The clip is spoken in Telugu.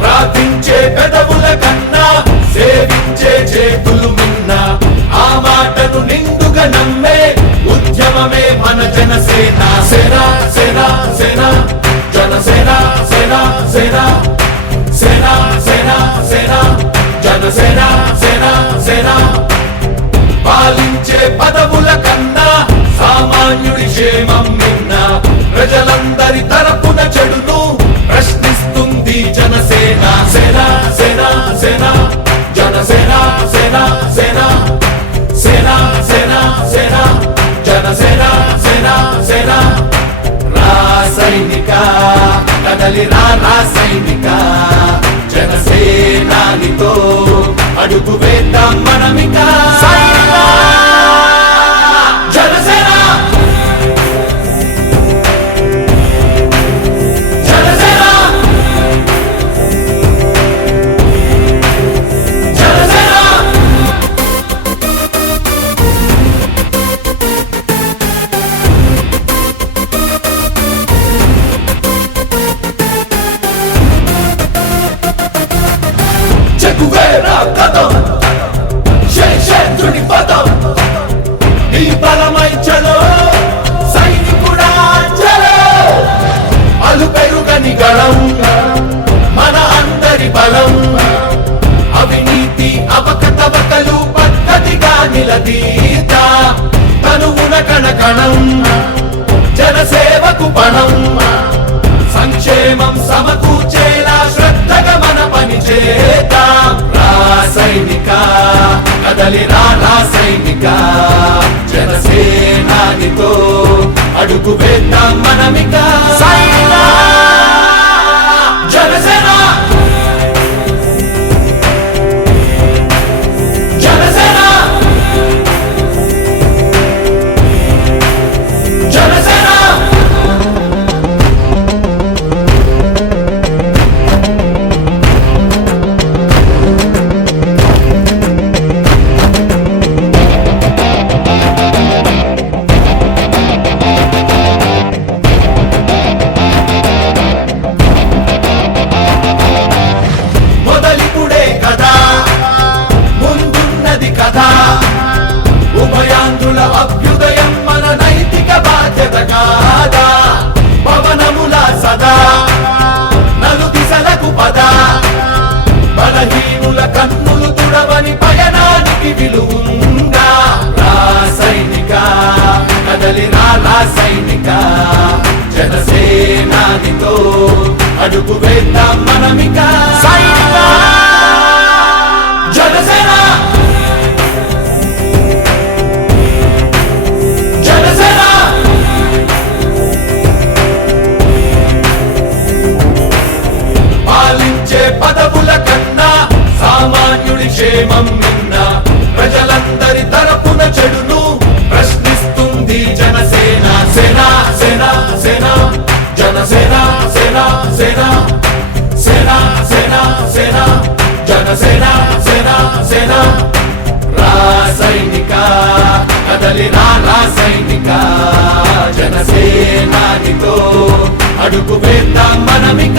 ప్రార్థించే పెదవుల కన్నా సేవించే చేతులు మిన్నా ఆ మాటను నిండుగా నమ్మే ఉద్యమమే మన జనసేన. సేన సేన సేన జనసేన సేన సేన సేన సేన సేన జనసేన సేన సేన. పాలించే పదవుల కన్నా సామాన్యుడి క్షేమం మిన్న ప్రజలందరి తరపున చెడును ప్రశ్నిస్తుంది జనసేన. సేన సేన సేన జనసేన సేన సేన సేన సేన సేన జనసేన సేన సేన. రాసైనిక కదలి రాసైనిక జనసేనానితో అడుగు వేద్దాం మనమిక. జనసేన జనసేన జనసేన. చెగువేరా కథం శేషేంద్రుడి పదం నీ బలమై చలో సైనికుడా చలో. అలు పెరుగని గళం మన అందరి బలం అవినీతి అవకతవకలు పద్ధతిగా నిలదీత తనువున కణకణం జనసేవకు పణం సంక్షేమం సమకూర్చేలా శ్రద్ధగా మన పని చేద్దాం. రాసైనిక కదలి రాసైనిక జనసేనానితో అడుగు వేద్దాం మనమిక. జనసేన జనసేన జనసేన. మొదలిపుడే కదా ముందున్నది కదా ఉభయాంధ్రుల అభ్యుదయం మన నైతిక బాధ్యత కాదా. పవనముల సదా నలు దిశలకు పద బలహీనుల కన్నులు తుడవని పయనానికి విలువుందా. రాసైనిక కదలి రాసైనిక జనసేనానితో అడుగు వేద్దాం మనమిక. జనసేన జనసేన. పాలించే పదవుల కన్నా సామాన్యుడి క్షేమం మిన్న ప్రజలందరి తరపున చెడును ప్రశ్నిస్తుంది జనసేన. సేన సేన సేన జనసేన సేన సేన సేన సేన సేన జనసేన సేన సేన. రాసైనిక కదలి రాసైనిక జనసేనానితో అడుగు వేద్దాం మనమిక.